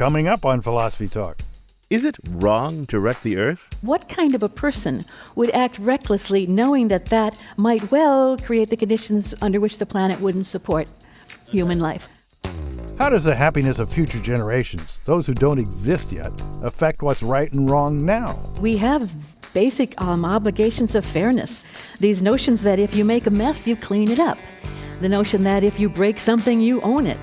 Coming up on Philosophy Talk. Is it wrong to wreck the Earth? What kind of a person would act recklessly knowing that that might well create the conditions under which the planet wouldn't support human life? How does the happiness of future generations, those who don't exist yet, affect what's right and wrong now? We have basic obligations of fairness. These notions that if you make a mess, you clean it up. The notion that if you break something, you own it.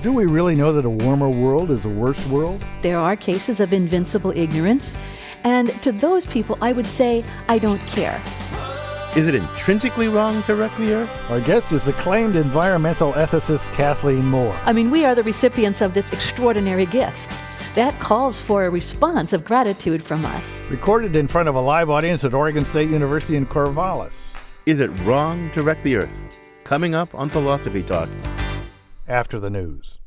Do we really know that a warmer world is a worse world? There are cases of invincible ignorance, and to those people, I would say, I don't care. Is it intrinsically wrong to wreck the Earth? Our guest is acclaimed environmental ethicist Kathleen Moore. I mean, we are the recipients of this extraordinary gift. That calls for a response of gratitude from us. Recorded in front of a live audience at Oregon State University in Corvallis. Is it wrong to wreck the Earth? Coming up on Philosophy Talk. After the news.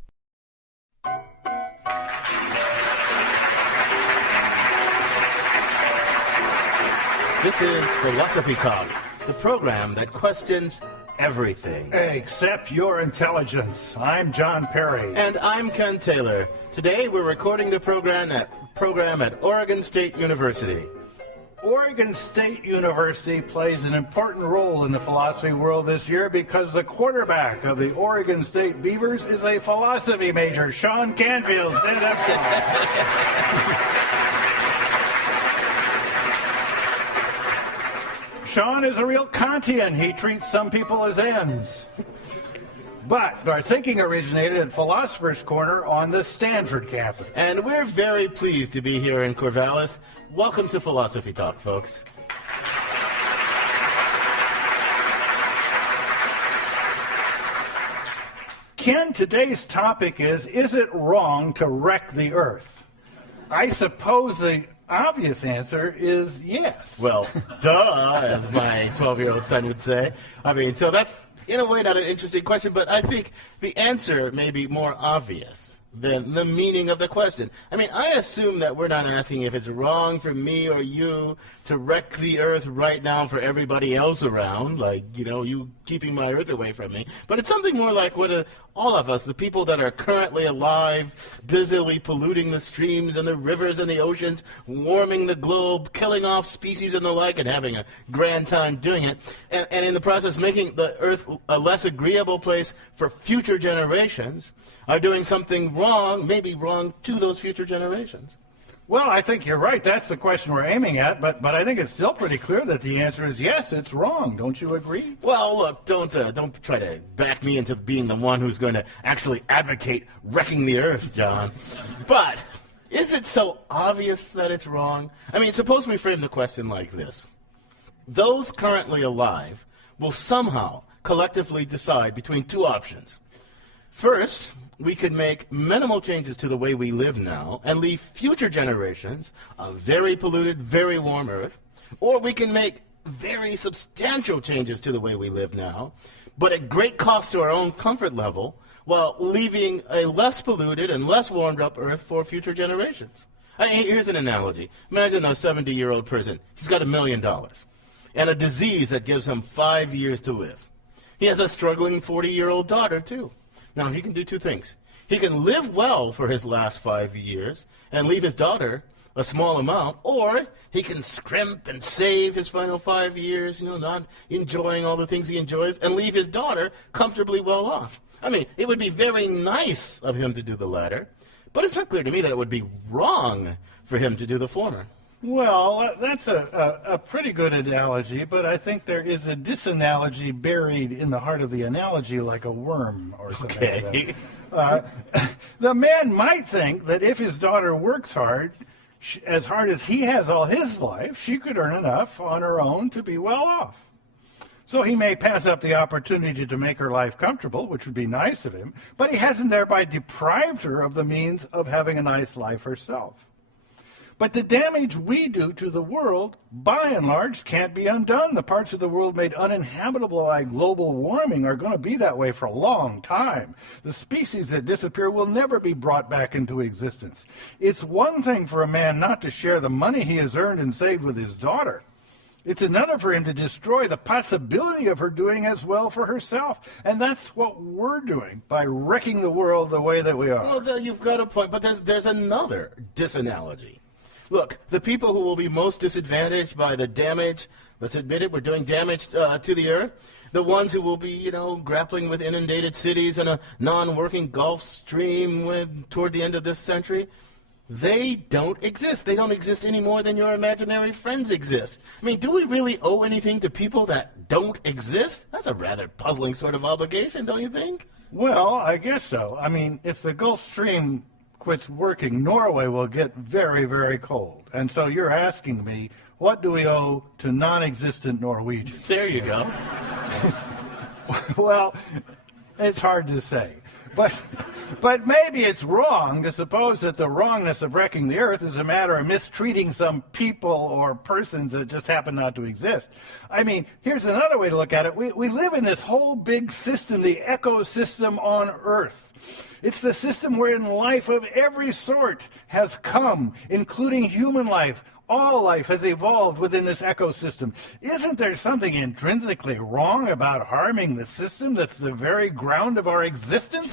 This is Philosophy Talk, the program that questions everything. Except your intelligence. I'm John Perry. And I'm Ken Taylor. Today we're recording the program at Oregon State University. Oregon State University plays an important role in the philosophy world this year because the quarterback of the Oregon State Beavers is a philosophy major, Sean Canfield. Stand up, Sean is a real Kantian. He treats some people as ends. But our thinking originated at Philosopher's Corner on the Stanford campus. And we're very pleased to be here in Corvallis. Welcome to Philosophy Talk, folks. Ken, today's topic is it wrong to wreck the Earth? I suppose the obvious answer is yes. Well, duh, as my 12-year-old son would say. I mean, so that's, in a way, not an interesting question, but I think the answer may be more obvious than the meaning of the question. I mean, I assume that we're not asking if it's wrong for me or you to wreck the Earth right now for everybody else around, like, you keeping my Earth away from me. But it's something more like what all of us, the people that are currently alive, busily polluting the streams and the rivers and the oceans, warming the globe, killing off species and the like, and having a grand time doing it, and in the process making the Earth a less agreeable place for future generations, are doing something wrong, maybe wrong to those future generations. Well, I think you're right. That's the question we're aiming at, but I think it's still pretty clear that the answer is yes, it's wrong. Don't you agree? Well, look, don't try to back me into being the one who's going to actually advocate wrecking the Earth, John. But is it so obvious that it's wrong? I mean, suppose we frame the question like this. Those currently alive will somehow collectively decide between two options. First, we could make minimal changes to the way we live now and leave future generations a very polluted, very warm Earth, or we can make very substantial changes to the way we live now, but at great cost to our own comfort level, while leaving a less polluted and less warmed up Earth for future generations. Here's an analogy. Imagine a 70-year-old person. He's got $1 million and a disease that gives him 5 years to live. He has a struggling 40-year-old daughter, too. Now, he can do two things. He can live well for his last 5 years and leave his daughter a small amount, or he can scrimp and save his final 5 years, not enjoying all the things he enjoys, and leave his daughter comfortably well off. I mean, it would be very nice of him to do the latter, but it's not clear to me that it would be wrong for him to do the former. Well, that's a pretty good analogy, but I think there is a disanalogy buried in the heart of the analogy, like a worm or something like that. The man might think that if his daughter works hard, as hard as he has all his life, she could earn enough on her own to be well off. So he may pass up the opportunity to make her life comfortable, which would be nice of him, but he hasn't thereby deprived her of the means of having a nice life herself. But the damage we do to the world, by and large, can't be undone. The parts of the world made uninhabitable by global warming are going to be that way for a long time. The species that disappear will never be brought back into existence. It's one thing for a man not to share the money he has earned and saved with his daughter. It's another for him to destroy the possibility of her doing as well for herself. And that's what we're doing by wrecking the world the way that we are. Well, you've got a point, but there's another disanalogy. Look, the people who will be most disadvantaged by the damage, let's admit it, we're doing damage to the earth, the ones who will be, grappling with inundated cities and a non-working Gulf Stream toward the end of this century, they don't exist. They don't exist any more than your imaginary friends exist. I mean, do we really owe anything to people that don't exist? That's a rather puzzling sort of obligation, don't you think? Well, I guess so. I mean, if the Gulf Stream quits working, Norway will get very, very cold. And so you're asking me, what do we owe to non-existent Norwegians? There you go. Well, it's hard to say. But maybe it's wrong to suppose that the wrongness of wrecking the earth is a matter of mistreating some people or persons that just happen not to exist. I mean, here's another way to look at it. We live in this whole big system, the ecosystem on Earth. It's the system wherein life of every sort has come, including human life. All life has evolved within this ecosystem. Isn't there something intrinsically wrong about harming the system that's the very ground of our existence?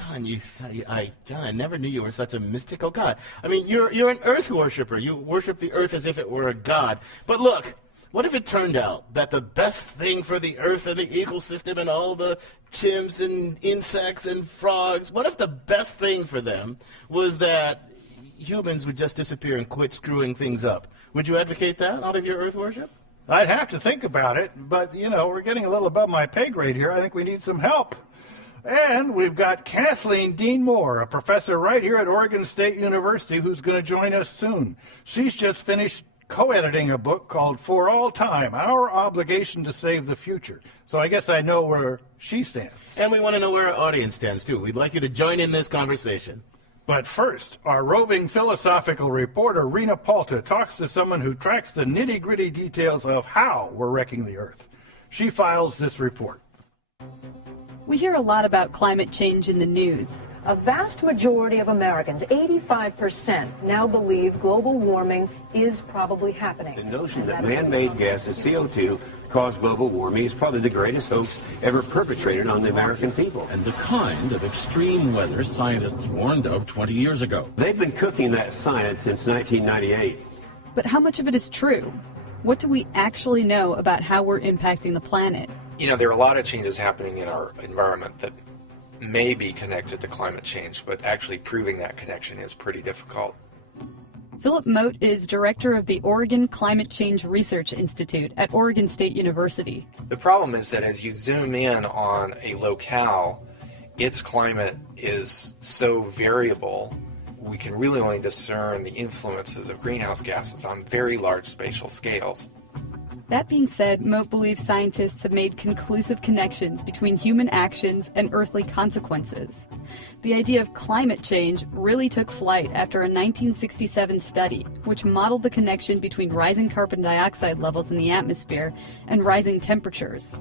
John, I never knew you were such a mystical god. I mean, you're an earth worshiper. You worship the earth as if it were a god. But look, what if it turned out that the best thing for the earth and the ecosystem and all the chimps and insects and frogs, what if the best thing for them was that humans would just disappear and quit screwing things up? Would you advocate that out of your earth worship? I'd have to think about it, but, we're getting a little above my pay grade here. I think we need some help. And we've got Kathleen Moore, a professor right here at Oregon State University, who's going to join us soon. She's just finished co-editing a book called For All Time, Our Obligation to Save the Future. So I guess I know where she stands. And we want to know where our audience stands, too. We'd like you to join in this conversation. But first, our roving philosophical reporter, Rena Palta, talks to someone who tracks the nitty-gritty details of how we're wrecking the Earth. She files this report. We hear a lot about climate change in the news. A vast majority of Americans, 85%, now believe global warming is probably happening. The notion that man-made gases, CO2, cause global warming is probably the greatest hoax ever perpetrated on the American people. And the kind of extreme weather scientists warned of 20 years ago. They've been cooking that science since 1998. But how much of it is true? What do we actually know about how we're impacting the planet? There are a lot of changes happening in our environment that may be connected to climate change, but actually proving that connection is pretty difficult. Philip Mote is director of the Oregon Climate Change Research Institute at Oregon State University. The problem is that as you zoom in on a locale, its climate is so variable, we can really only discern the influences of greenhouse gases on very large spatial scales. That being said, Mote believes scientists have made conclusive connections between human actions and earthly consequences. The idea of climate change really took flight after a 1967 study, which modeled the connection between rising carbon dioxide levels in the atmosphere and rising temperatures.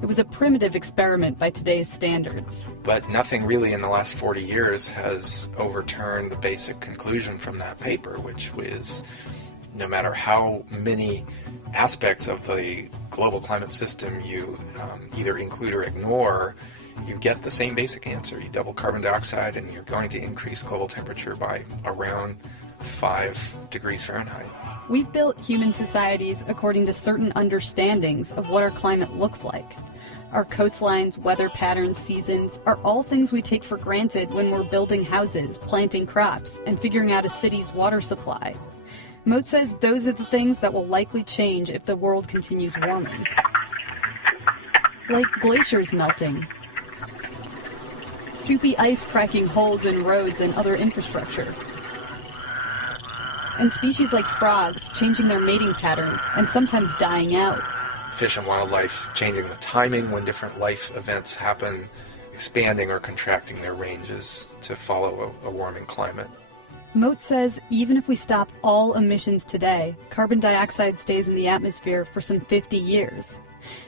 It was a primitive experiment by today's standards. But nothing really in the last 40 years has overturned the basic conclusion from that paper, which was no matter how many aspects of the global climate system you either include or ignore, you get the same basic answer. You double carbon dioxide and you're going to increase global temperature by around 5 degrees Fahrenheit. We've built human societies according to certain understandings of what our climate looks like. Our coastlines, weather patterns, seasons are all things we take for granted when we're building houses, planting crops, and figuring out a city's water supply. Mote says those are the things that will likely change if the world continues warming. Like glaciers melting, soupy ice cracking holes in roads and other infrastructure, and species like frogs changing their mating patterns and sometimes dying out. Fish and wildlife changing the timing when different life events happen, expanding or contracting their ranges to follow a warming climate. Mote says even if we stop all emissions today, carbon dioxide stays in the atmosphere for some 50 years.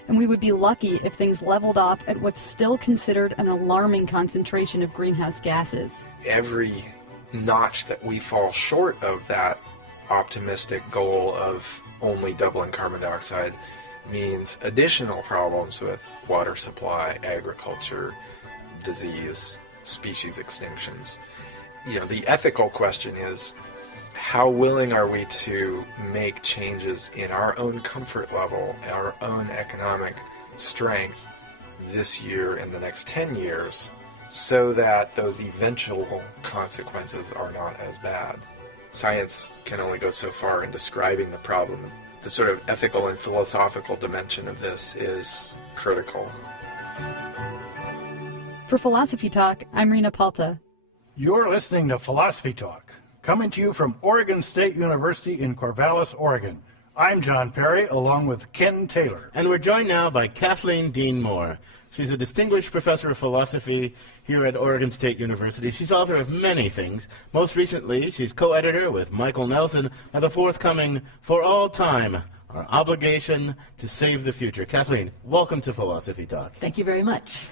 And we would be lucky if things leveled off at what's still considered an alarming concentration of greenhouse gases. Every notch that we fall short of that optimistic goal of only doubling carbon dioxide means additional problems with water supply, agriculture, disease, species extinctions. The ethical question is, how willing are we to make changes in our own comfort level, our own economic strength this year and the next 10 years so that those eventual consequences are not as bad? Science can only go so far in describing the problem. The sort of ethical and philosophical dimension of this is critical. For Philosophy Talk, I'm Rena Palta. You're listening to Philosophy Talk, coming to you from Oregon State University in Corvallis, Oregon. I'm John Perry, along with Ken Taylor. And we're joined now by Kathleen Moore. She's a distinguished professor of philosophy here at Oregon State University. She's author of many things. Most recently, she's co-editor with Michael Nelson of the forthcoming For All Time, Our Obligation to Save the Future. Kathleen, welcome to Philosophy Talk. Thank you very much.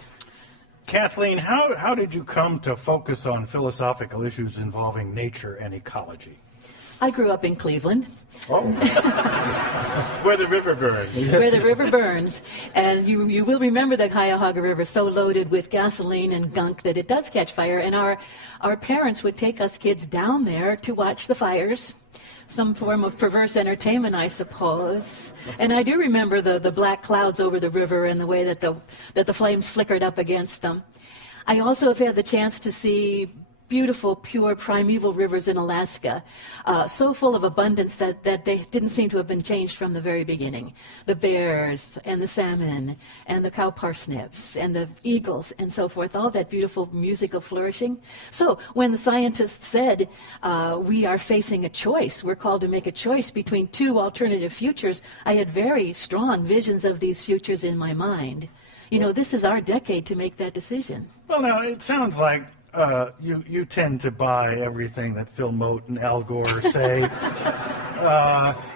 Kathleen, how did you come to focus on philosophical issues involving nature and ecology? I grew up in Cleveland. Oh. Where the river burns. Where the river burns. And you will remember the Cuyahoga River so loaded with gasoline and gunk that it does catch fire. And our parents would take us kids down there to watch the fires. Some form of perverse entertainment, I suppose. And I do remember the black clouds over the river and the way that the flames flickered up against them. I also have had the chance to see beautiful, pure, primeval rivers in Alaska, so full of abundance that they didn't seem to have been changed from the very beginning. The bears and the salmon and the cow parsnips and the eagles and so forth, all that beautiful musical flourishing. So when the scientists said we are facing a choice, we're called to make a choice between two alternative futures, I had very strong visions of these futures in my mind. This is our decade to make that decision. Well, now, it sounds like you tend to buy everything that Phil Mote and Al Gore say.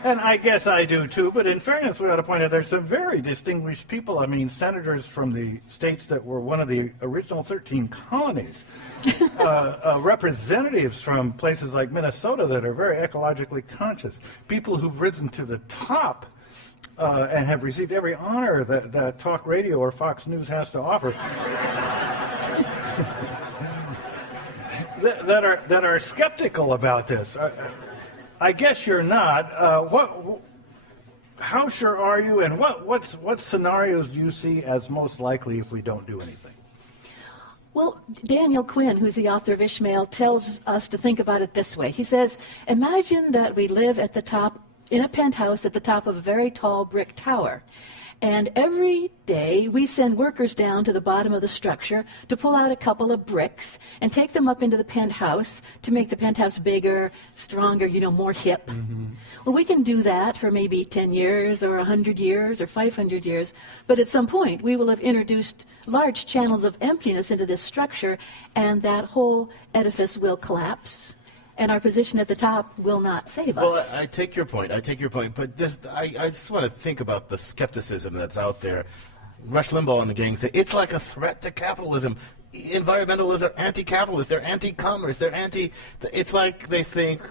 And I guess I do too, but in fairness, we ought to point out there's some very distinguished people. I mean, senators from the states that were one of the original 13 colonies, representatives from places like Minnesota that are very ecologically conscious, people who've risen to the top and have received every honor that talk radio or Fox News has to offer. that are skeptical about this. I guess you're not. How sure are you, and what scenarios do you see as most likely if we don't do anything? Well, Daniel Quinn, who's the author of Ishmael, tells us to think about it this way. He says, imagine that we live at the top, in a penthouse at the top of a very tall brick tower. And every day we send workers down to the bottom of the structure to pull out a couple of bricks and take them up into the penthouse to make the penthouse bigger, stronger, more hip. Mm-hmm. Well, we can do that for maybe 10 years or 100 years or 500 years. But at some point, we will have introduced large channels of emptiness into this structure, and that whole edifice will collapse. And our position at the top will not save us. Well, I take your point. But I just want to think about the skepticism that's out there. Rush Limbaugh and the gang say it's like a threat to capitalism. Environmentalists are anti-capitalist. They're anti-commerce. They're anti. It's like they think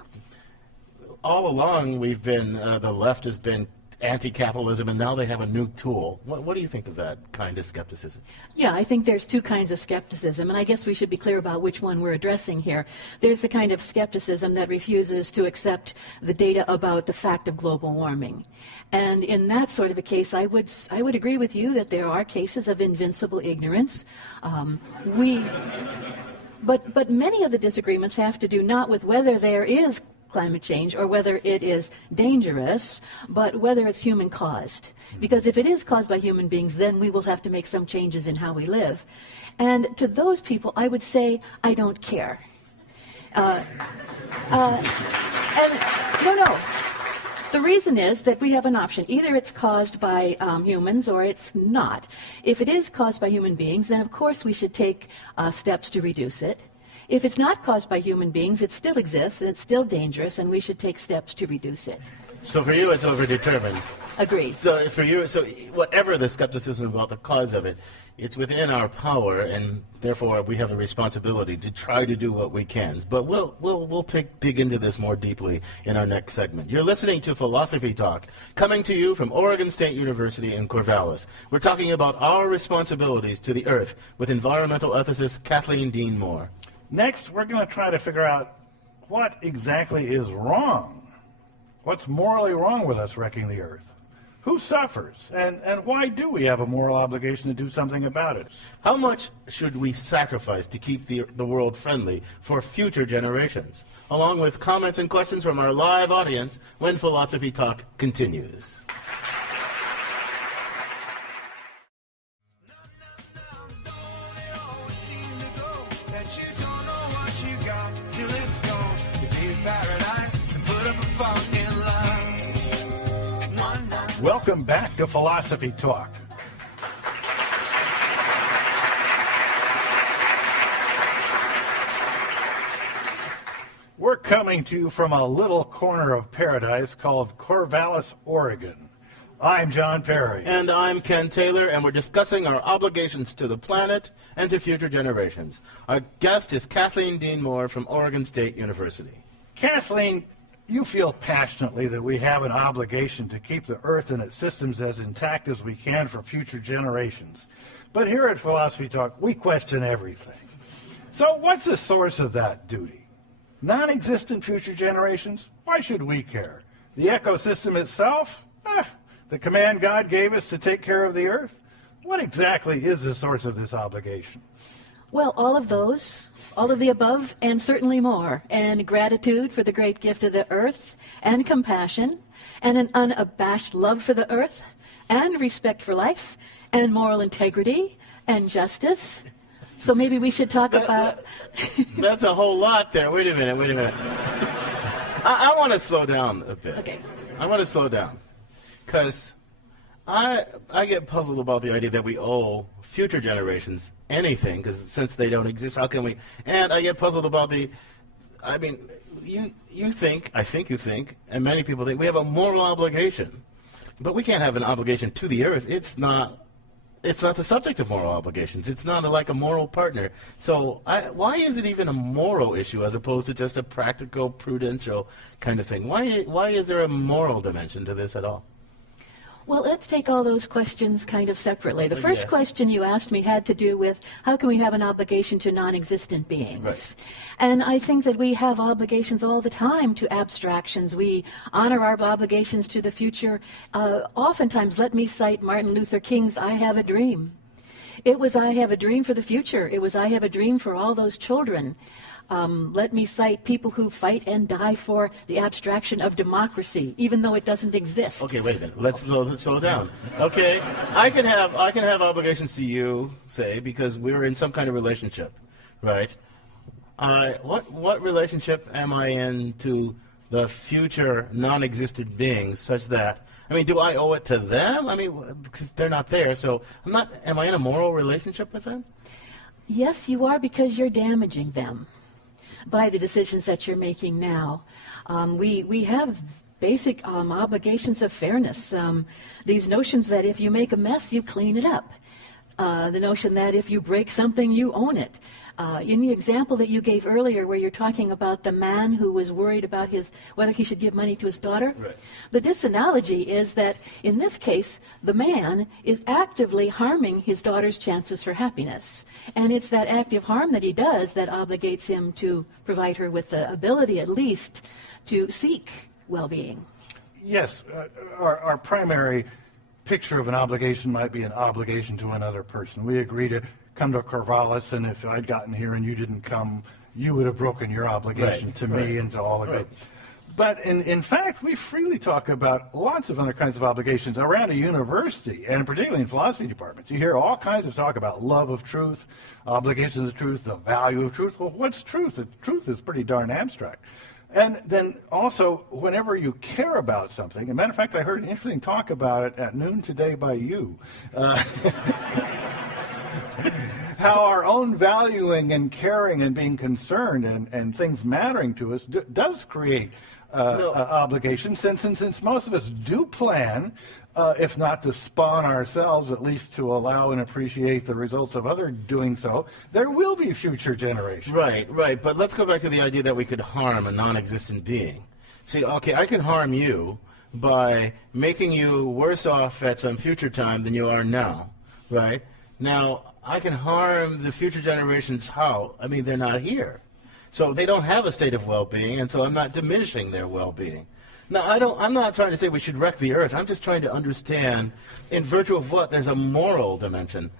all along we've been the left has been anti-capitalism, and now they have a new tool. What do you think of that kind of skepticism? Yeah, I think there's two kinds of skepticism, and I guess we should be clear about which one we're addressing here. There's the kind of skepticism that refuses to accept the data about the fact of global warming. And in that sort of a case, I would agree with you that there are cases of invincible ignorance. But many of the disagreements have to do not with whether there is climate change or whether it is dangerous, but whether it's human caused. Because if it is caused by human beings, then we will have to make some changes in how we live. And to those people, I would say, I don't care. And no. The reason is that we have an option. Either it's caused by humans or it's not. If it is caused by human beings, then of course we should take steps to reduce it. If it's not caused by human beings, it still exists, and it's still dangerous, and we should take steps to reduce it. So for you, it's overdetermined. Agreed. So for you, whatever the skepticism about the cause of it, It's within our power, and therefore we have a responsibility to try to do what we can. But we'll dig into this more deeply in our next segment. You're listening to Philosophy Talk, coming to you from Oregon State University in Corvallis. We're talking about our responsibilities to the Earth with environmental ethicist Kathleen Moore. Next, we're going to try to figure out what exactly is wrong. What's morally wrong with us wrecking the Earth? Who suffers? And why do we have a moral obligation to do something about it? How much should we sacrifice to keep the world friendly for future generations? Along with comments and questions from our live audience when Philosophy Talk continues. Welcome back to Philosophy Talk. We're coming to you from a little corner of paradise called Corvallis, Oregon. I'm John Perry. And I'm Ken Taylor, and we're discussing our obligations to the planet and to future generations. Our guest is Kathleen Moore from Oregon State University. Kathleen, you feel passionately that we have an obligation to keep the Earth and its systems as intact as we can for future generations. But here at Philosophy Talk, we question everything. So what's the source of that duty? Non-existent future generations? Why should we care? The ecosystem itself? The command God gave us to take care of the Earth? What exactly is the source of this obligation? Well, all of those, all of the above, and certainly more. And gratitude for the great gift of the earth, and compassion, and an unabashed love for the earth, and respect for life, and moral integrity, and justice. So maybe we should talk about... That's a whole lot there. Wait a minute. I want to slow down a bit. Okay. I want to slow down. Because I get puzzled about the idea that we owe future generations anything, because since they don't exist, how can we? And I get puzzled about I think you think, and many people think we have a moral obligation, but we can't have an obligation to the Earth. It's not the subject of moral obligations. It's not like a moral partner. So why is it even a moral issue as opposed to just a practical, prudential kind of thing? Why is there a moral dimension to this at all? Well, let's take all those questions kind of separately. The first question you asked me had to do with how can we have an obligation to non-existent beings? Right. And I think that we have obligations all the time to abstractions. We honor our obligations to the future. Oftentimes, let me cite Martin Luther King's I Have a Dream. It was I have a dream for the future. It was I have a dream for all those children. Let me cite people who fight and die for the abstraction of democracy, even though it doesn't exist. Okay, wait a minute. Let's slow down. Okay, I can have obligations to you, say, because we're in some kind of relationship, right? What relationship am I in to the future non-existent beings, such that? I mean, do I owe it to them? I mean, because they're not there, so am I in a moral relationship with them? Yes, you are, because you're damaging them by the decisions that you're making now. We have basic obligations of fairness. These notions that if you make a mess, you clean it up. The notion that if you break something, you own it. In the example that you gave earlier where you're talking about the man who was worried about whether he should give money to his daughter, right. The disanalogy is that in this case, the man is actively harming his daughter's chances for happiness. And it's that active harm that he does that obligates him to provide her with the ability at least to seek well-being. Yes, our primary picture of an obligation might be an obligation to another person. We agree to come to Corvallis, and if I'd gotten here and you didn't come, you would have broken your obligation to me and to all the group. But in fact, we freely talk about lots of other kinds of obligations around a university, and particularly in philosophy departments. You hear all kinds of talk about love of truth, obligations of truth, the value of truth. Well, what's truth? Truth is pretty darn abstract. And then also, whenever you care about something, as a matter of fact, I heard an interesting talk about it at noon today by you. how our own valuing and caring and being concerned and things mattering to us does create obligations, since most of us do plan, if not to spawn ourselves, at least to allow and appreciate the results of others doing so, there will be future generations. Right. But let's go back to the idea that we could harm a non-existent being. See, okay, I can harm you by making you worse off at some future time than you are now, right? Now, I can harm the future generations how? I mean, they're not here. So they don't have a state of well-being, and so I'm not diminishing their well-being. Now, I'm not trying to say we should wreck the earth. I'm just trying to understand, in virtue of what, there's a moral dimension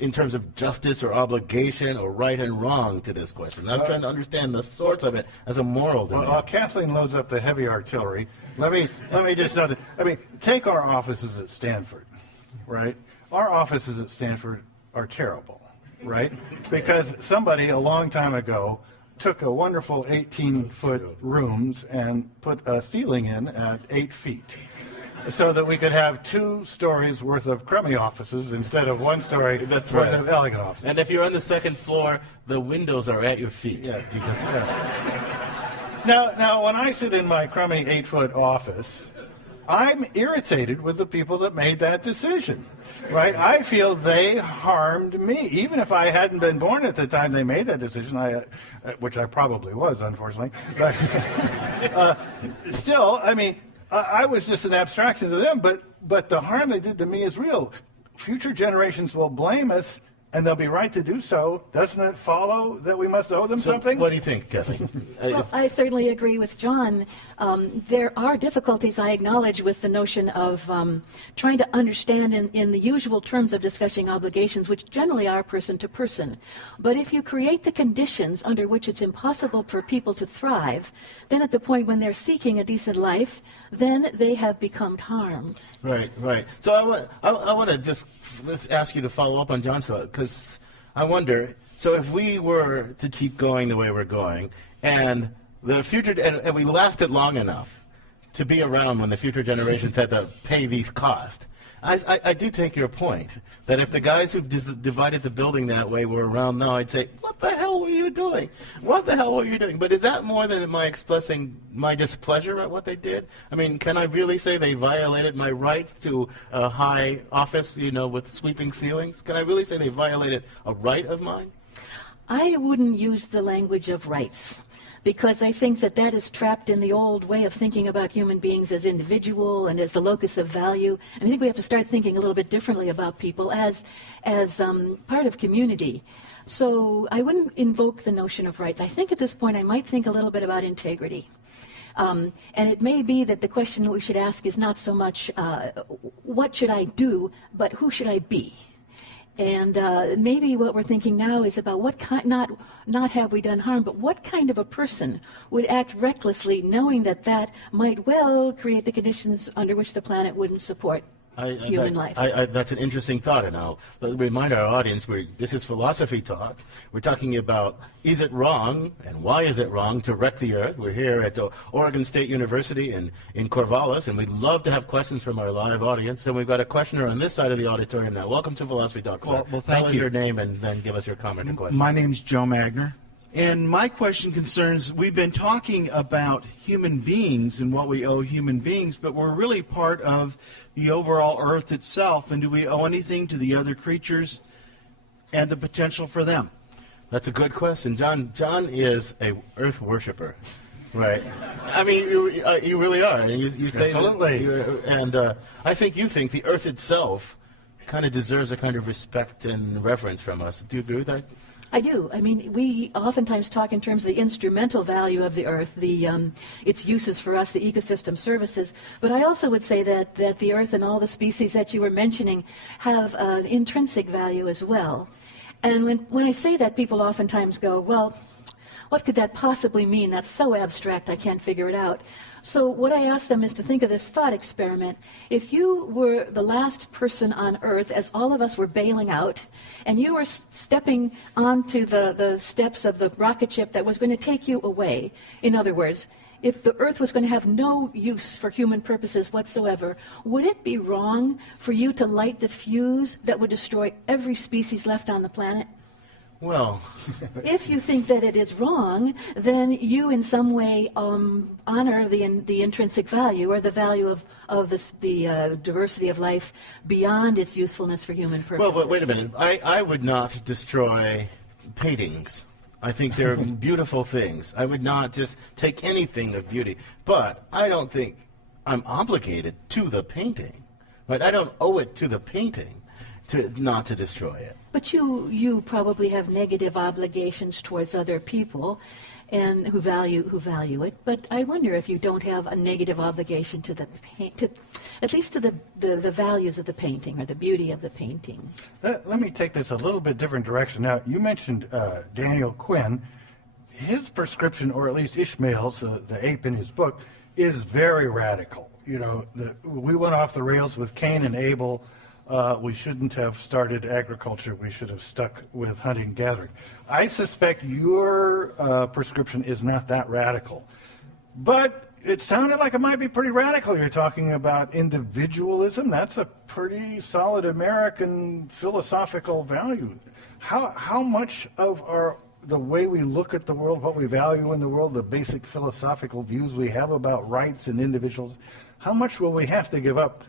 in terms of justice or obligation or right and wrong to this question. I'm trying to understand the source of it as a moral dimension. While Kathleen loads up the heavy artillery, let me just note, take our offices at Stanford, right? Our offices at Stanford are terrible, right? Because somebody a long time ago took a wonderful 18-foot rooms and put a ceiling in at 8 feet so that we could have 2 stories worth of crummy offices instead of 1 story worth of elegant offices. And if you're on the 2nd floor, the windows are at your feet. Yeah. Now, when I sit in my crummy 8-foot office, I'm irritated with the people that made that decision, right? I feel they harmed me, even if I hadn't been born at the time they made that decision, which I probably was, unfortunately. But still, I was just an abstraction to them, but the harm they did to me is real. Future generations will blame us, and they'll be right to do so. Doesn't it follow that we must owe them something? What do you think, Kathleen? Well, I certainly agree with John. There are difficulties, I acknowledge, with the notion of trying to understand in the usual terms of discussing obligations, which generally are person to person. But if you create the conditions under which it's impossible for people to thrive, then at the point when they're seeking a decent life, then they have become harmed. Right. So I want to just let's ask you to follow up on John's thought, because I wonder, so if we were to keep going the way we're going, and the future, and we lasted long enough to be around when the future generations had to pay these costs, I do take your point that if the guys who divided the building that way were around now, I'd say, what the hell were you doing? What the hell were you doing? But is that more than my expressing my displeasure at what they did? I mean, can I really say they violated my right to a high office, with sweeping ceilings? Can I really say they violated a right of mine? I wouldn't use the language of rights, because I think that is trapped in the old way of thinking about human beings as individual and as the locus of value. And I think we have to start thinking a little bit differently about people as part of community. So I wouldn't invoke the notion of rights. I think at this point I might think a little bit about integrity. And it may be that the question that we should ask is not so much what should I do, but who should I be? And maybe what we're thinking now is about what kind, not have we done harm, but what kind of a person would act recklessly, knowing that might well create the conditions under which the planet wouldn't support human life. That's an interesting thought, and I'll remind our audience, this is philosophy talk. We're talking about, is it wrong, and why is it wrong to wreck the earth? We're here at Oregon State University in Corvallis, and we'd love to have questions from our live audience. And we've got a questioner on this side of the auditorium now. Welcome to Philosophy Talk, sir. Well, thank Tell us you. your name and then give us your comment or question. My name's Joe Magner. And my question concerns, we've been talking about human beings and what we owe human beings, but we're really part of the overall earth itself. And do we owe anything to the other creatures and the potential for them? That's a good question. John is a earth worshiper, right? I mean, you really are. And you say absolutely. And I think you think the earth itself kind of deserves a kind of respect and reverence from us. Do you agree with that? I do. I mean, we oftentimes talk in terms of the instrumental value of the earth, its uses for us, the ecosystem services. But I also would say that the earth and all the species that you were mentioning have an intrinsic value as well. And when I say that, people oftentimes go, well, what could that possibly mean? That's so abstract, I can't figure it out. So what I ask them is to think of this thought experiment. If you were the last person on Earth, as all of us were bailing out, and you were stepping onto the steps of the rocket ship that was going to take you away, in other words, if the Earth was going to have no use for human purposes whatsoever, would it be wrong for you to light the fuse that would destroy every species left on the planet? Well, If you think that it is wrong, then you in some way honor the intrinsic value or the value of the diversity of life beyond its usefulness for human purposes. well, but wait a minute. I would not destroy paintings. I think they're beautiful things. I would not just take anything of beauty. But I don't think I'm obligated to the painting. But I don't owe it to the painting not to destroy it. But you probably have negative obligations towards other people, and who value it. But I wonder if you don't have a negative obligation to at least to the values of the painting or the beauty of the painting. Let me take this a little bit different direction. Now, you mentioned Daniel Quinn. His prescription, or at least Ishmael's, the ape in his book, is very radical. You know, we went off the rails with Cain and Abel. We shouldn't have started agriculture. We should have stuck with hunting and gathering. I suspect your prescription is not that radical. But it sounded like it might be pretty radical. You're talking about individualism. That's a pretty solid American philosophical value. How much of the way we look at the world, what we value in the world, the basic philosophical views we have about rights and individuals, how much will we have to give up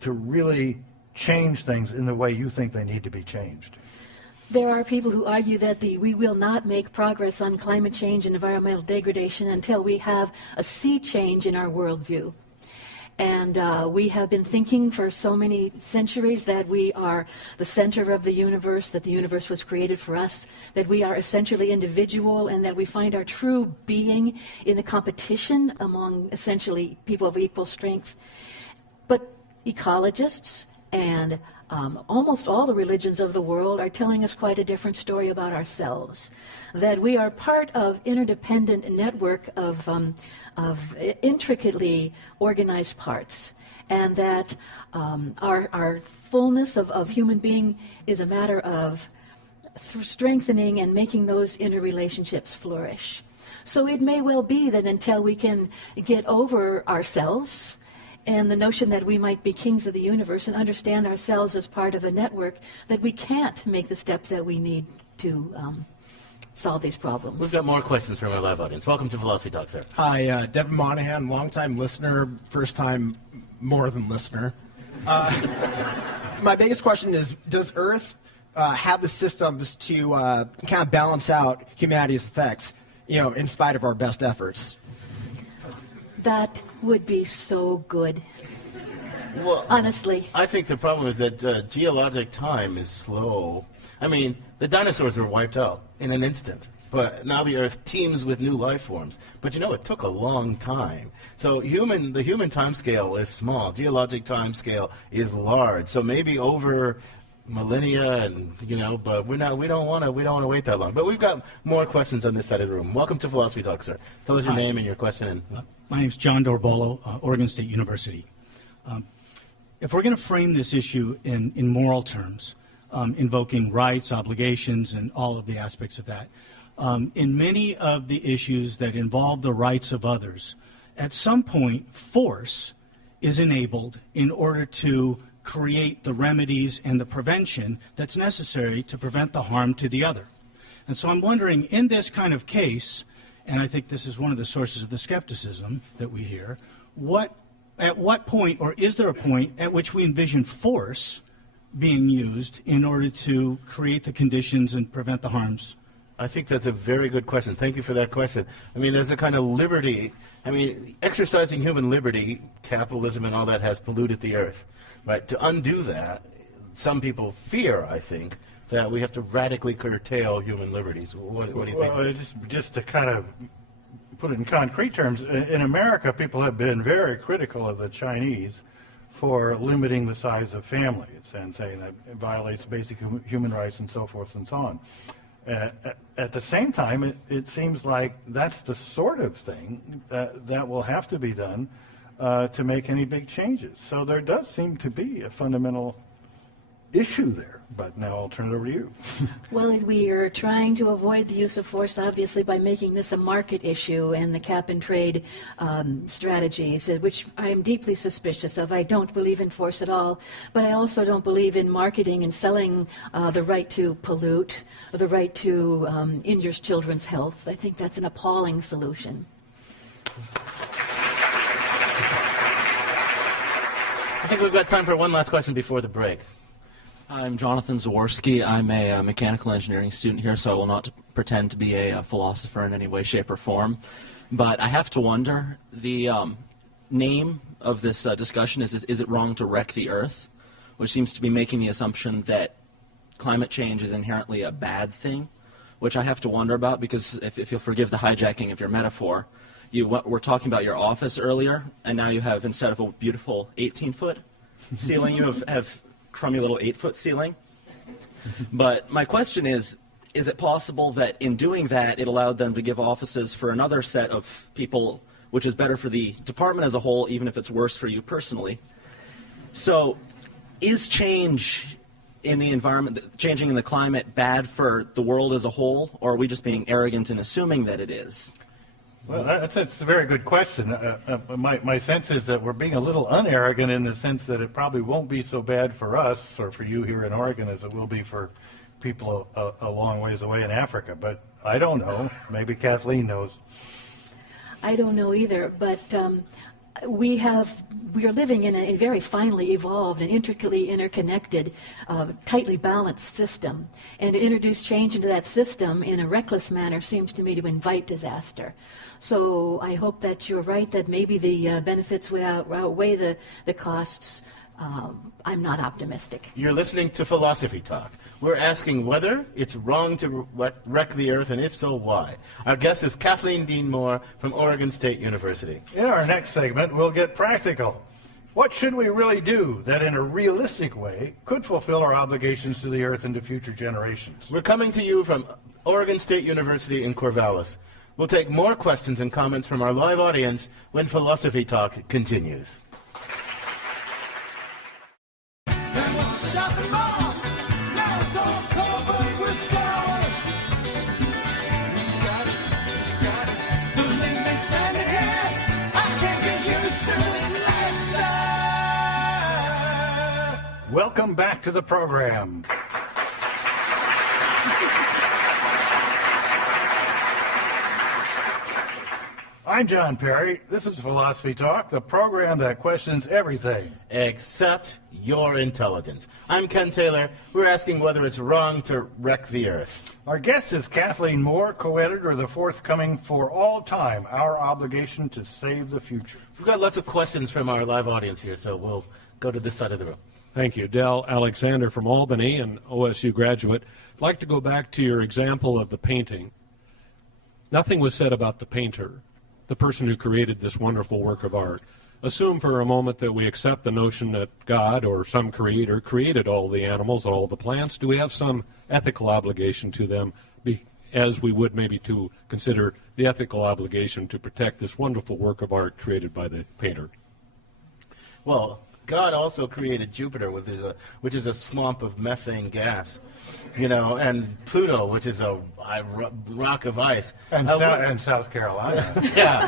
to really change things in the way you think they need to be changed? There are people who argue that we will not make progress on climate change and environmental degradation until we have a sea change in our worldview. And we have been thinking for so many centuries that we are the center of the universe, that the universe was created for us, that we are essentially individual, and that we find our true being in the competition among essentially people of equal strength. But ecologists and almost all the religions of the world are telling us quite a different story about ourselves, that we are part of interdependent network of intricately organized parts, and that our fullness of human being is a matter of strengthening and making those interrelationships flourish. So it may well be that until we can get over ourselves and the notion that we might be kings of the universe and understand ourselves as part of a network, that we can't make the steps that we need to solve these problems. We've got more questions from our live audience. Welcome to Philosophy Talk, sir. Hi, Devin Monahan, longtime listener, first time more than listener. My biggest question is, does Earth have the systems to kind of balance out humanity's effects, in spite of our best efforts? That would be so good. Well, honestly, I think the problem is that geologic time is slow. I mean, the dinosaurs were wiped out in an instant, but now the Earth teems with new life forms. But it took a long time. So the human time scale is small. Geologic time scale is large. So maybe over millennia, and but we don't want to wait that long. But we've got more questions on this side of the room. Welcome to Philosophy Talk, sir. Tell us your name and your question. My name is John Dorbolo, Oregon State University. If we're going to frame this issue in moral terms, invoking rights, obligations, and all of the aspects of that, in many of the issues that involve the rights of others, at some point, force is enabled in order to create the remedies and the prevention that's necessary to prevent the harm to the other. And so I'm wondering, in this kind of case, and I think this is one of the sources of the skepticism that we hear, at what point, or is there a point at which we envision force being used in order to create the conditions and prevent the harms? I think that's a very good question. Thank you for that question. I mean, there's a kind of liberty. I mean, exercising human liberty, capitalism and all that has polluted the earth. Right? To undo that, some people fear, I think, that we have to radically curtail human liberties. What do you think? Well, just to kind of put it in concrete terms, in America, people have been very critical of the Chinese for limiting the size of families and saying that it violates basic human rights and so forth and so on. At the same time, it seems like that's the sort of thing that will have to be done to make any big changes. So there does seem to be a fundamental issue there. But now I'll turn it over to you. Well, we are trying to avoid the use of force, obviously, by making this a market issue and the cap and trade strategies, which I am deeply suspicious of. I don't believe in force at all, but I also don't believe in marketing and selling the right to pollute, or the right to injure children's health. I think that's an appalling solution. I think we've got time for one last question before the break. I'm Jonathan Zaworski. I'm a mechanical engineering student here, so I will not pretend to be a philosopher in any way, shape, or form. But I have to wonder, the name of this discussion is it wrong to wreck the Earth? Which seems to be making the assumption that climate change is inherently a bad thing, which I have to wonder about, because if you'll forgive the hijacking of your metaphor, you were talking about your office earlier, and now you have, instead of a beautiful 18-foot ceiling, you have crummy little 8-foot ceiling. But my question is it possible that in doing that, it allowed them to give offices for another set of people, which is better for the department as a whole, even if it's worse for you personally? So is change in the environment, changing in the climate, bad for the world as a whole, or are we just being arrogant in assuming that it is? Well, that's a very good question. My sense is that we're being a little unarrogant in the sense that it probably won't be so bad for us or for you here in Oregon as it will be for people a long ways away in Africa. But I don't know. Maybe Kathleen knows. I don't know either, but we are living in a very finely evolved and intricately interconnected, tightly balanced system. And to introduce change into that system in a reckless manner seems to me to invite disaster. So I hope that you're right, that maybe the benefits would outweigh the costs. I'm not optimistic. You're listening to Philosophy Talk. We're asking whether it's wrong to wreck the Earth, and if so, why. Our guest is Kathleen Moore from Oregon State University. In our next segment, we'll get practical. What should we really do that in a realistic way could fulfill our obligations to the Earth and to future generations? We're coming to you from Oregon State University in Corvallis. We'll take more questions and comments from our live audience when Philosophy Talk continues. Welcome back to the program. I'm John Perry. This is Philosophy Talk, the program that questions everything except your intelligence. I'm Ken Taylor. We're asking whether it's wrong to wreck the Earth. Our guest is Kathleen Moore, co-editor of the forthcoming For All Time, Our Obligation to Save the Future. We've got lots of questions from our live audience here, so we'll go to this side of the room. Thank you. Del Alexander from Albany, an OSU graduate. I'd like to go back to your example of the painting. Nothing was said about the painter, the person who created this wonderful work of art. Assume for a moment that we accept the notion that God or some creator created all the animals, all the plants. Do we have some ethical obligation to them, as we would maybe to consider the ethical obligation to protect this wonderful work of art created by the painter? Well, God also created Jupiter, which is a swamp of methane gas, and Pluto, which is a rock of ice. And South Carolina. Yeah.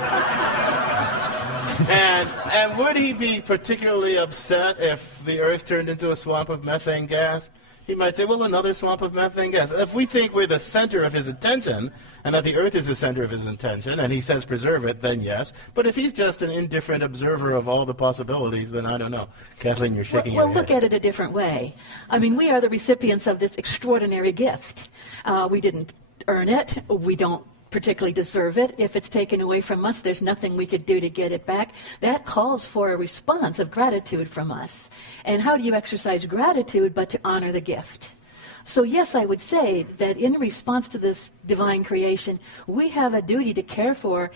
And would he be particularly upset if the Earth turned into a swamp of methane gas? He might say, well, another swamp of methane gas. If we think we're the center of his attention, and that the Earth is the center of his attention, and he says preserve it, then yes. But if he's just an indifferent observer of all the possibilities, then I don't know. Kathleen, you're shaking your head. Well, look at it a different way. I mean, we are the recipients of this extraordinary gift. We didn't earn it. We don't particularly deserve it. If it's taken away from us, there's nothing we could do to get it back. That calls for a response of gratitude from us. And how do you exercise gratitude but to honor the gift? So yes, I would say that in response to this divine creation, we have a duty to care for,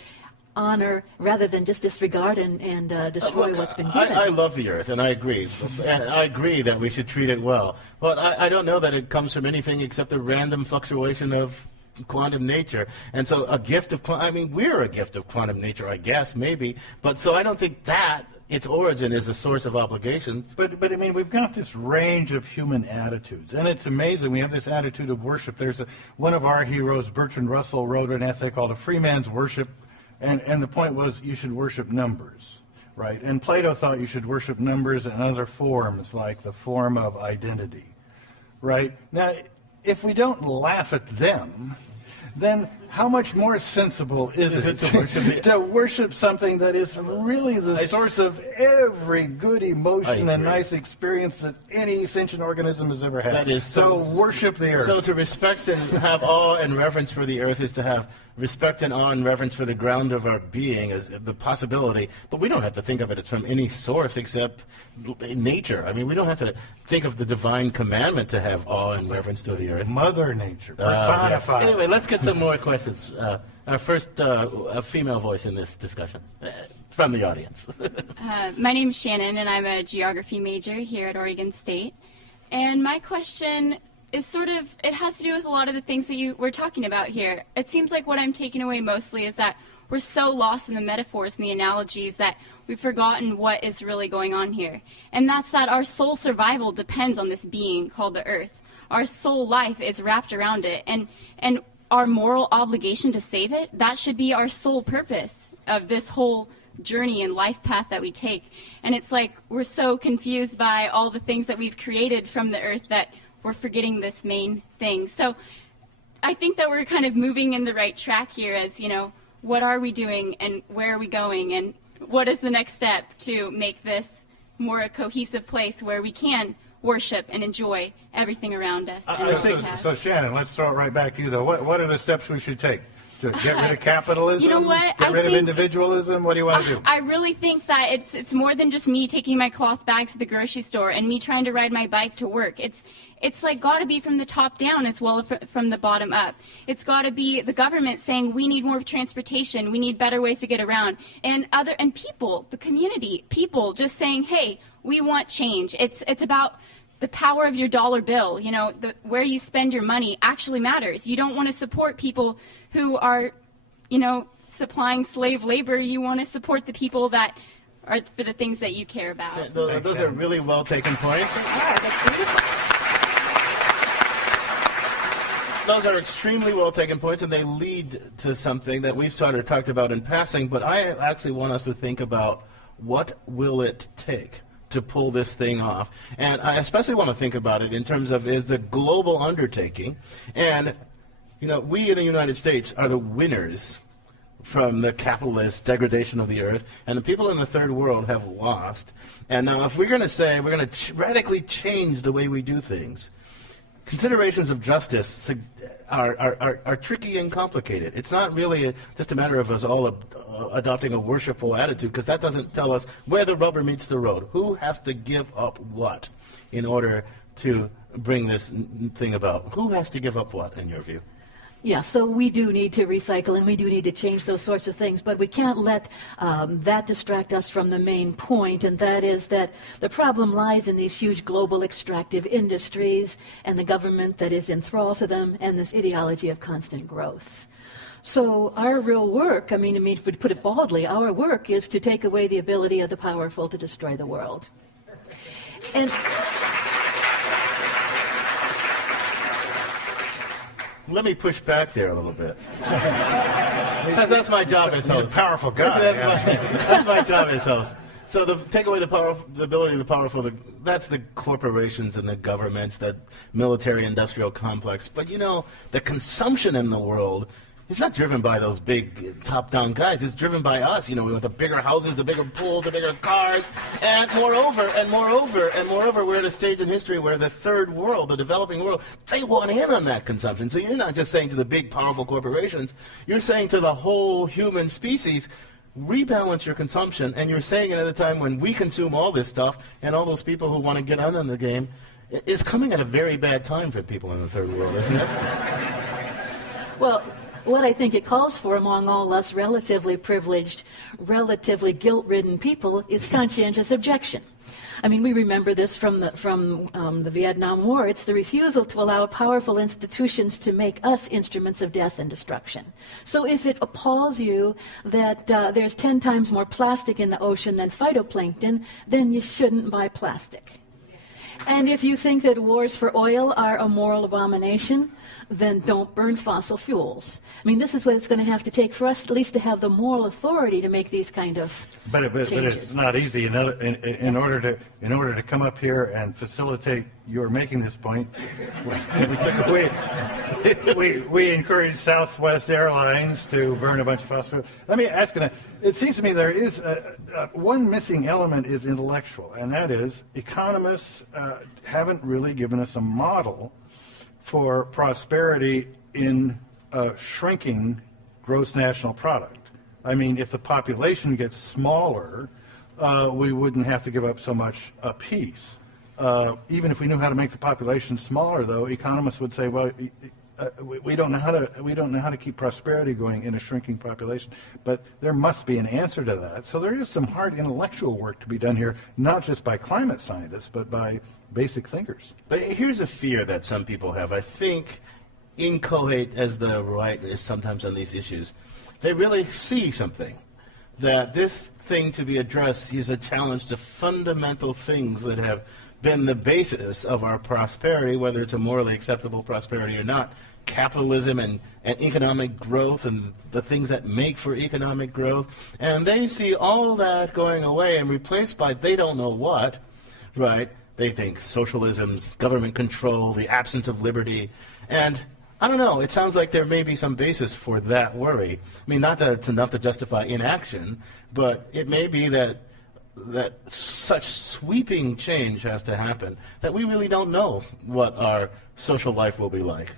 honor, rather than just disregard and destroy what's been given. I love the Earth, and I agree. I agree that we should treat it well. But I don't know that it comes from anything except the random fluctuation of quantum nature. And so a gift of we're a gift of quantum nature, I guess, maybe. But so I don't think that its origin is a source of obligations. But I mean, we've got this range of human attitudes, and it's amazing. We have this attitude of worship. There's one of our heroes, Bertrand Russell, wrote an essay called A Free Man's Worship, and the point was you should worship numbers, right? And Plato thought you should worship numbers and other forms, like the form of identity, right? Now, if we don't laugh at them, then how much more sensible is it to worship something that is really the source of every good emotion and nice experience that any sentient organism has ever had? That is so worship the earth. So to respect and have awe and reverence for the earth is to have respect and awe and reverence for the ground of our being as the possibility, but we don't have to think of it as from any source except nature. I mean, we don't have to think of the divine commandment to have awe and reverence to the earth. Mother Nature, personified. Yeah. Anyway, let's get some more questions. Our first a female voice in this discussion from the audience. My name is Shannon, and I'm a geography major here at Oregon State. And my question is it has to do with a lot of the things that you were talking about here. It seems like what I'm taking away mostly is that we're so lost in the metaphors and the analogies that we've forgotten what is really going on here. And that's that our soul survival depends on this being called the earth. Our soul life is wrapped around it, and our moral obligation to save it, that should be our sole purpose of this whole journey and life path that we take. And it's like we're so confused by all the things that we've created from the earth that we're forgetting this main thing. So I think that we're kind of moving in the right track here as, what are we doing and where are we going and what is the next step to make this more a cohesive place where we can worship and enjoy everything around us. So Shannon, let's throw it right back to you, though. What are the steps we should take? To get rid of capitalism? You know what? Get rid of individualism? What do you want to do? I really think that it's more than just me taking my cloth bags to the grocery store and me trying to ride my bike to work. It's like got to be from the top down as well as from the bottom up. It's got to be the government saying we need more transportation, we need better ways to get around, and people, the community, people just saying, hey, we want change. It's about the power of your dollar bill. Where you spend your money actually matters. You don't want to support people who are, supplying slave labor. You want to support the people that are for the things that you care about. Those are really well taken points. Those are extremely well taken points, and they lead to something that we've sort of talked about in passing, but I actually want us to think about what will it take to pull this thing off. And I especially want to think about it in terms of is a global undertaking. And, we in the United States are the winners from the capitalist degradation of the earth, and the people in the third world have lost. And now if we're going to say we're going to radically change the way we do things, considerations of justice are tricky and complicated. It's not really just a matter of us all adopting a worshipful attitude, because that doesn't tell us where the rubber meets the road. Who has to give up what in order to bring this thing about? Who has to give up what, in your view? Yeah, so we do need to recycle and we do need to change those sorts of things, but we can't let that distract us from the main point, and that is that the problem lies in these huge global extractive industries and the government that is in thrall to them and this ideology of constant growth. So our real work, to put it baldly, our work is to take away the ability of the powerful to destroy the world. And let me push back there a little bit. Because that's my job as host. He's a powerful guy. That's my job as host. So take away the ability of the powerful, that's the corporations and the governments, the military-industrial complex. But the consumption in the world is not driven by those big top-down guys. It's driven by us, with the bigger houses, the bigger pools, the bigger cars. And moreover, we're at a stage in history where the third world, the developing world, they want in on that consumption. So you're not just saying to the big, powerful corporations, you're saying to the whole human species, rebalance your consumption. And you're saying it at a time when we consume all this stuff, and all those people who want to get on the game, it's coming at a very bad time for people in the third world, isn't it? Well, What I think it calls for among all us relatively privileged, relatively guilt-ridden people is conscientious objection. I mean, we remember this from the Vietnam War. It's the refusal to allow powerful institutions to make us instruments of death and destruction. So if it appalls you that there's 10 times more plastic in the ocean than phytoplankton, then you shouldn't buy plastic. And if you think that wars for oil are a moral abomination, then don't burn fossil fuels. I mean, this is what it's going to have to take for us at least to have the moral authority to make these kind of But changes. it's not easy. In order to come up here and facilitate your making this point, we encourage Southwest Airlines to burn a bunch of fossil fuels. Let me ask you, it seems to me there is one missing element is intellectual, and that is economists haven't really given us a model for prosperity in a shrinking gross national product. I mean, if the population gets smaller, we wouldn't have to give up so much apiece. Even if we knew how to make the population smaller, though, economists would say, well, we don't know how to keep prosperity going in a shrinking population. But there must be an answer to that. So there is some hard intellectual work to be done here, not just by climate scientists, but by basic thinkers. But here's a fear that some people have. I think inchoate as the right is sometimes on these issues, they really see something, that this thing to be addressed is a challenge to fundamental things that have been the basis of our prosperity, whether it's a morally acceptable prosperity or not. Capitalism and economic growth and the things that make for economic growth. And they see all that going away and replaced by they don't know what, right? They think socialism's government control, the absence of liberty. And I don't know, it sounds like there may be some basis for that worry. I mean, not that it's enough to justify inaction, but it may be that such sweeping change has to happen that we really don't know what our social life will be like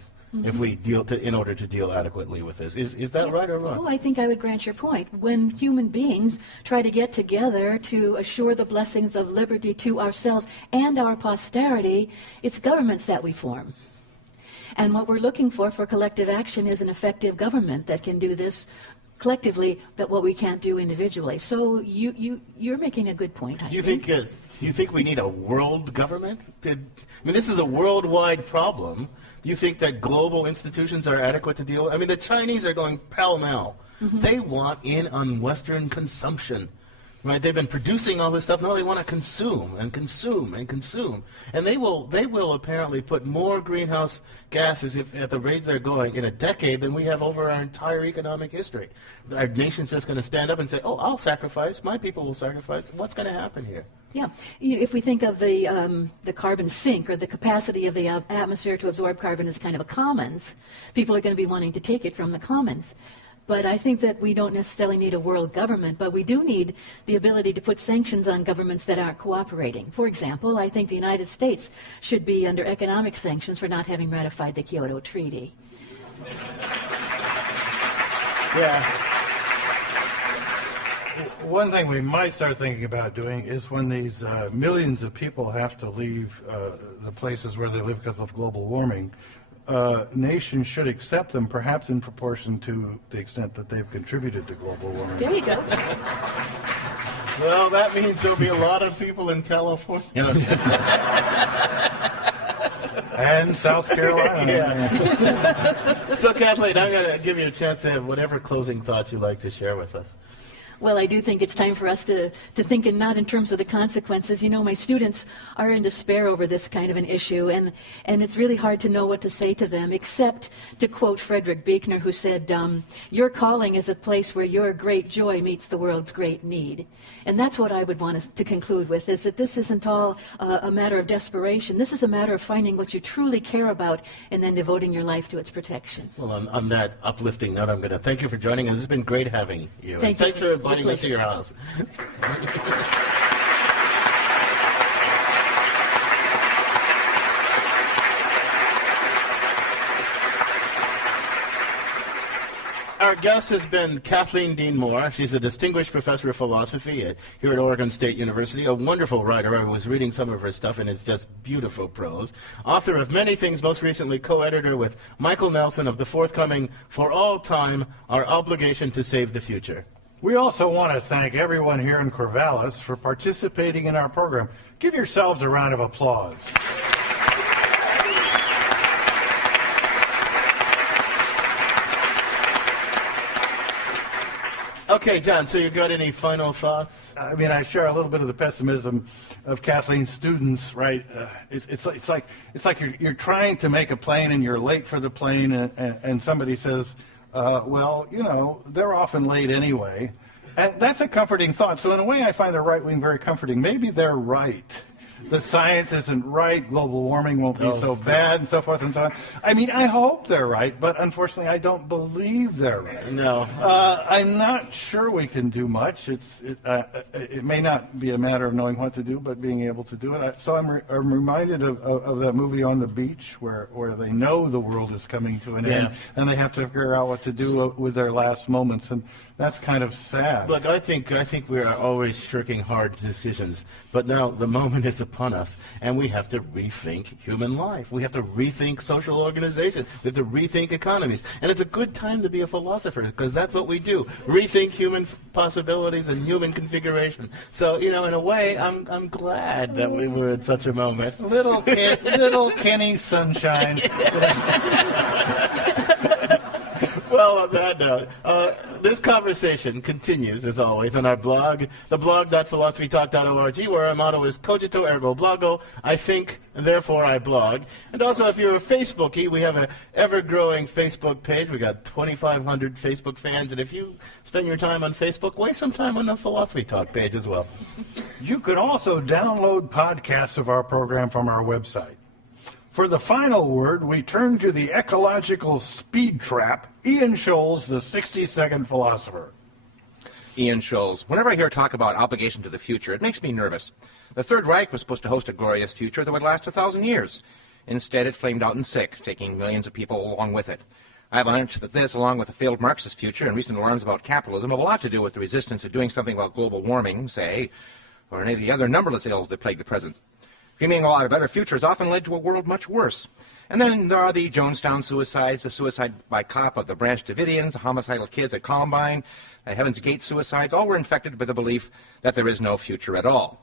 if we in order to deal adequately with this. Is that right or wrong? Oh, I think I would grant your point. When human beings try to get together to assure the blessings of liberty to ourselves and our posterity, it's governments that we form. And what we're looking for collective action is an effective government that can do this collectively, but what we can't do individually. So you're making a good point, I think. Do you think we need a world government? I mean, this is a worldwide problem. Do you think that global institutions are adequate to deal with? I mean, the Chinese are going pell-mell. Mm-hmm. They want in on Western consumption. Right? They've been producing all this stuff. Now they want to consume and consume and consume. And they will apparently put more greenhouse gases at the rate they're going in a decade than we have over our entire economic history. Our nation's just going to stand up and say, oh, I'll sacrifice. My people will sacrifice. What's going to happen here? Yeah. If we think of the carbon sink or the capacity of the atmosphere to absorb carbon as kind of a commons, people are going to be wanting to take it from the commons. But I think that we don't necessarily need a world government, but we do need the ability to put sanctions on governments that aren't cooperating. For example, I think the United States should be under economic sanctions for not having ratified the Kyoto Treaty. Yeah. One thing we might start thinking about doing is when these millions of people have to leave the places where they live because of global warming, nations should accept them, perhaps in proportion to the extent that they've contributed to global warming. There you go. Well, that means there'll be a lot of people in California. And South Carolina. Yeah. So, Kathleen, I'm going to give you a chance to have whatever closing thoughts you'd like to share with us. Well, I do think it's time for us to think and not in terms of the consequences. You know, my students are in despair over this kind of an issue, and it's really hard to know what to say to them, except to quote Frederick Buechner, who said, your calling is a place where your great joy meets the world's great need. And that's what I would want us to conclude with, is that this isn't all a matter of desperation. This is a matter of finding what you truly care about and then devoting your life to its protection. Well, on that uplifting note, I'm going to thank you for joining us. It's been great having you. Thanks for inviting us to your house. Our guest has been Kathleen Moore. She's a distinguished professor of philosophy here at Oregon State University, a wonderful writer. I was reading some of her stuff, and it's just beautiful prose. Author of many things, most recently co-editor with Michael Nelson of the forthcoming For All Time, Our Obligation to Save the Future. We also want to thank everyone here in Corvallis for participating in our program. Give yourselves a round of applause. Okay, John, so you got any final thoughts? I mean, I share a little bit of the pessimism of Kathleen's students, right? It's like you're trying to make a plane and you're late for the plane, and somebody says, well, you know, they're often late anyway. And that's a comforting thought. So in a way, I find the right wing very comforting. Maybe they're right. The science isn't right, global warming won't be so bad, and so forth and so on. I mean, I hope they're right, but unfortunately I don't believe they're right. No. I'm not sure we can do much. It may not be a matter of knowing what to do, but being able to do it. So I'm reminded of that movie On the Beach, where they know the world is coming to an end, and they have to figure out what to do with their last moments, and that's kind of sad. Look, I think we are always shirking hard decisions, but now the moment is upon us, and we have to rethink human life. We have to rethink social organization. We have to rethink economies, and it's a good time to be a philosopher because that's what we do: rethink human possibilities and human configuration. So, you know, in a way, I'm glad that we were at such a moment. Little Kenny Sunshine. Well, on that note, this conversation continues, as always, on our blog, theblog.philosophytalk.org, where our motto is cogito ergo blogo, I think, therefore I blog. And also, if you're a Facebookie, we have an ever-growing Facebook page. We got 2,500 Facebook fans, and if you spend your time on Facebook, waste some time on the Philosophy Talk page as well. You could also download podcasts of our program from our website. For the final word, we turn to the ecological speed trap, Ian Scholes, the 60-second philosopher. Ian Scholes. Whenever I hear talk about obligation to the future, it makes me nervous. The Third Reich was supposed to host a glorious future that would last 1,000 years. Instead, it flamed out in 6, taking millions of people along with it. I have a hunch that this, along with the failed Marxist future and recent alarms about capitalism, have a lot to do with the resistance to doing something about global warming, say, or any of the other numberless ills that plague the present. Dreaming about a better future has often led to a world much worse. And then there are the Jonestown suicides, the suicide by cop of the Branch Davidians, the homicidal kids at Columbine, the Heaven's Gate suicides. All were infected by the belief that there is no future at all.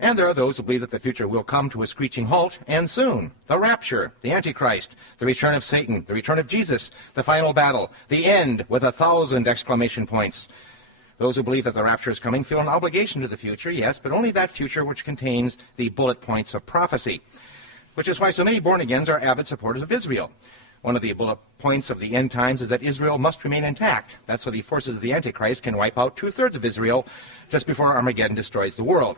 And there are those who believe that the future will come to a screeching halt, and soon. The rapture, the Antichrist, the return of Satan, the return of Jesus, the final battle, the end with 1,000 exclamation points. Those who believe that the rapture is coming feel an obligation to the future, yes, but only that future which contains the bullet points of prophecy, which is why so many born-agains are avid supporters of Israel. One of the bullet points of the end times is that Israel must remain intact. That's so the forces of the Antichrist can wipe out 2/3 of Israel just before Armageddon destroys the world.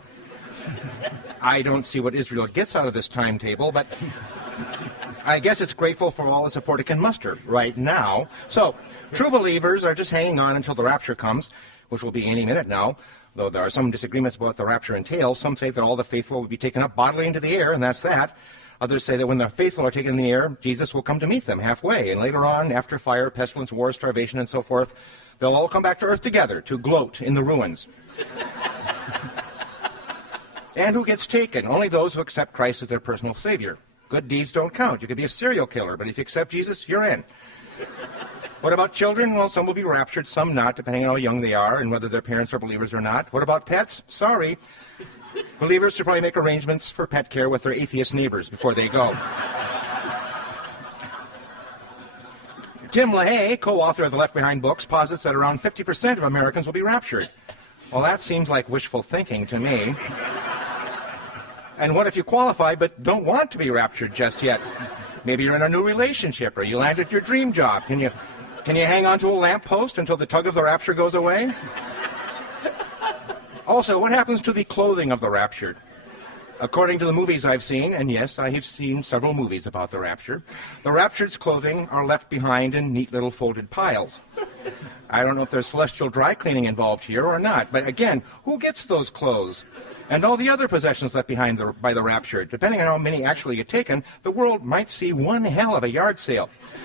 I don't see what Israel gets out of this timetable, but I guess it's grateful for all the support it can muster right now. So, true believers are just hanging on until the rapture comes, which will be any minute now. Though there are some disagreements about what the rapture entails. Some say that all the faithful will be taken up bodily into the air, and that's that. Others say that when the faithful are taken in the air, Jesus will come to meet them halfway. And later on, after fire, pestilence, war, starvation, and so forth, they'll all come back to earth together to gloat in the ruins. And who gets taken? Only those who accept Christ as their personal Savior. Good deeds don't count. You could be a serial killer, but if you accept Jesus, you're in. What about children? Well, some will be raptured, some not, depending on how young they are and whether their parents are believers or not. What about pets? Sorry. Believers should probably make arrangements for pet care with their atheist neighbors before they go. Tim LaHaye, co-author of the Left Behind books, posits that around 50% of Americans will be raptured. Well, that seems like wishful thinking to me. And what if you qualify but don't want to be raptured just yet? Maybe you're in a new relationship or you landed your dream job. Can you hang on to a lamppost until the tug of the rapture goes away? Also, what happens to the clothing of the raptured? According to the movies I've seen, and yes, I have seen several movies about the rapture, the raptured's clothing are left behind in neat little folded piles. I don't know if there's celestial dry cleaning involved here or not, but again, who gets those clothes? And all the other possessions left behind by the raptured. Depending on how many actually get taken, the world might see one hell of a yard sale.